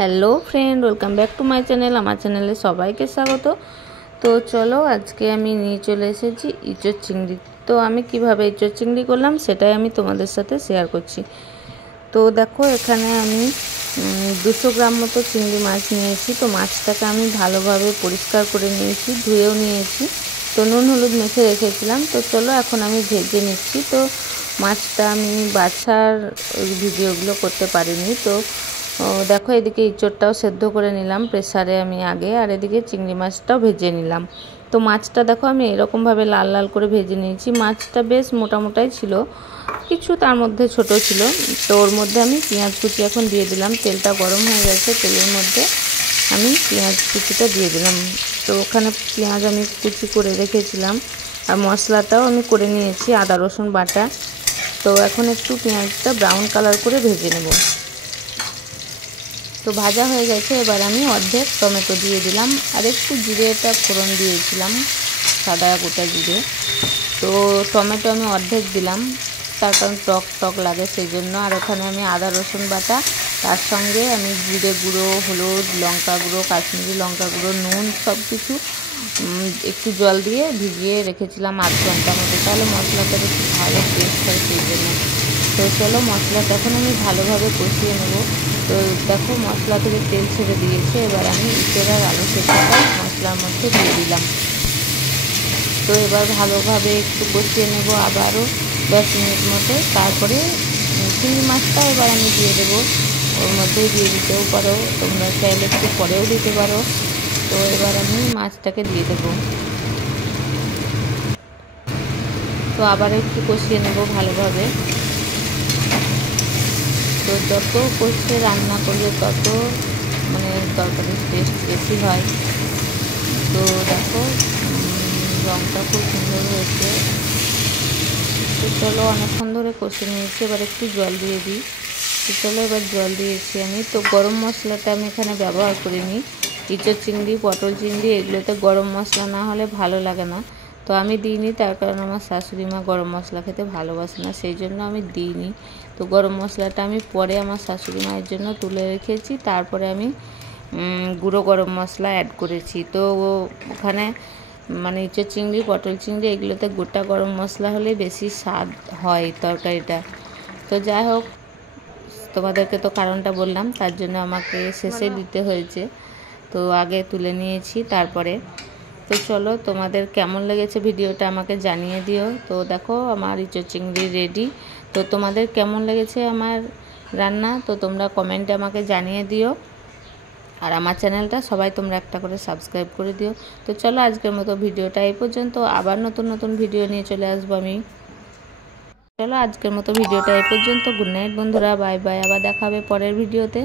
Hello friend welcome back to my channel आमार चैनेले सबाइके स्वागत। तो चलो आज के आमी निये चले एसेछि इचोर चिंगड़ी। तो आमी किभाबे इचोर चिंगड़ी करलाम सेटाई आमी तोमादेर साथे शेयर करछि। तो देखो एखाने आमी 200 ग्राम मतो चिंगड़ी माछ नियेछि। तो माछटाके आमी भालोभाबे परिष्कार करे नियेछि, धुएও नियेछि। तो नुन हलुद मेखे रेखेছিলাম। तो चलो এখন আমি ভেজে নিচ্ছি। তো মাছটা আমি বাছার ভিডিওগুলো করতে পারিনি। তো देखो एदिके इचोरटाও सेদ্ধ करे निलाम प्रेसारे आमी आगे, और एदिके चिंगड़ी माछटाও भेजे निलाम। तो माछटा देखो आमी एरकम भावे लाल लाल करे भेजे निয়েছি। माछटा बेश मोटा मोटाई छिलो, किछु तार मध्य छोटो छिलो। तो ओर मध्य आमी पेঁয়াজ कुचि এখন দিয়ে দিলাম। তেলটা গরম হয়ে গেছে, তেলের মধ্যে আমি পেঁয়াজ কুচিটা দিয়ে দিলাম। তো ওখানে পেঁয়াজ আমি কুচি করে রেখেছিলাম, আর মশলাটাও আমি করে নিয়েছি আদা রসুন বাটা। তো এখন একটু পেঁয়াজটা ব্রাউন কালার করে ভেজে নেব। तो भाजा हो गए एबार आमी अर्धेक टमेटो दिए दिलाम, और एकटू जिरेटा फोड़न दिएछिलाम सादा गोटा जिरे। तो टमेटो आमी अर्धेक दिलाम, तार कारण टक टक लागे सेइजন্য। और ओखाने आमी आदा रसुन बाटा, तार संगे आमी जिरे गुঁড়ো, हलुद, लंका गुঁড়ো, काश्मीरी लंका गुঁড়ো, নুন सब किछु एकटू जल दिए भिजिए रेखेছিলাম 8 घंटा मतो, ताहले मशलाटा একটু ভালো টেস্ট হয় सेइजন্য। तो चलो मशलाटा এখন আমি ভালোভাবে কষিয়ে নেব। तो देखो मशला থেকে তেল ছেড়ে দিয়েছে। এবার আমি ইচোর আর আলু সেদ্ধটা মশলার মধ্যে দিয়ে দিলাম। তো এবার ভালোভাবে একটু কষিয়ে নেব আবারও 10 মিনিট মতো। তারপরে চিংড়ি মাছটা এবার আমি দিয়ে দেবো, ওর মধ্যেই দিয়ে দিতেও পারো, তোমরা চাইলে একটু পরেও দিতে পারো। তো এবার আমি মাছটাকে দিয়ে দেবো। তো আবার একটু কষিয়ে নেব ভালোভাবে। तो যত কষে রান্না করলে তত মানে তরকারির টেস্ট বেশি হয়। তো দেখো রংটা খুব সুন্দর হয়েছে। তো চলো অনেকক্ষণ ধরে কষে নিয়েছি, এবার একটু জল দিয়ে দিই। তো চলো এবার জল দিয়েছি আমি। তো গরম মশলাটা আমি এখানে ব্যবহার করিনি। ইচোর চিংড়ি, পটল চিংড়ি এগুলোতে গরম মশলা না হলে ভালো লাগে না। তো আমি দিইনি, তার কারণ আমার শাশুড়ি মা গরম মশলা খেতে ভালোবাসে না, সেই জন্য আমি দিইনি। তো গরম মশলাটা আমি পরে আমার শাশুড়ি মায়ের জন্য তুলে রেখেছি, তারপরে আমি গুঁড়ো গরম মশলা অ্যাড করেছি। তো ওখানে মানে ইচোর চিংড়ি, পটল চিংড়ি এগুলোতে গোটা গরম মশলা হলে বেশি স্বাদ হয় তরকারিটা। তো যাই হোক, তোমাদেরকে তো কারণটা বললাম, তার জন্য আমাকে শেষে দিতে হয়েছে। তো আগে তুলে নিয়েছি তারপরে। তো চলো তোমাদের কেমন লেগেছে ভিডিওটা আমাকে জানিয়ে দিও। তো দেখো আমার ইচোর চিংড়ি রেডি। তো তোমাদের কেমন লেগেছে আমার রান্না তো তোমরা কমেন্টে আমাকে জানিয়ে দিও, আর আমার চ্যানেলটা সবাই তোমরা একটা করে সাবস্ক্রাইব করে দিও। তো চলো আজকের মতো ভিডিওটা এই পর্যন্ত, আবার নতুন নতুন ভিডিও নিয়ে চলে আসবো আমি। চলো আজকের মতো ভিডিওটা এই পর্যন্ত। গুড নাইট বন্ধুরা, বাই বাই, আবার দেখা হবে পরের ভিডিওতে।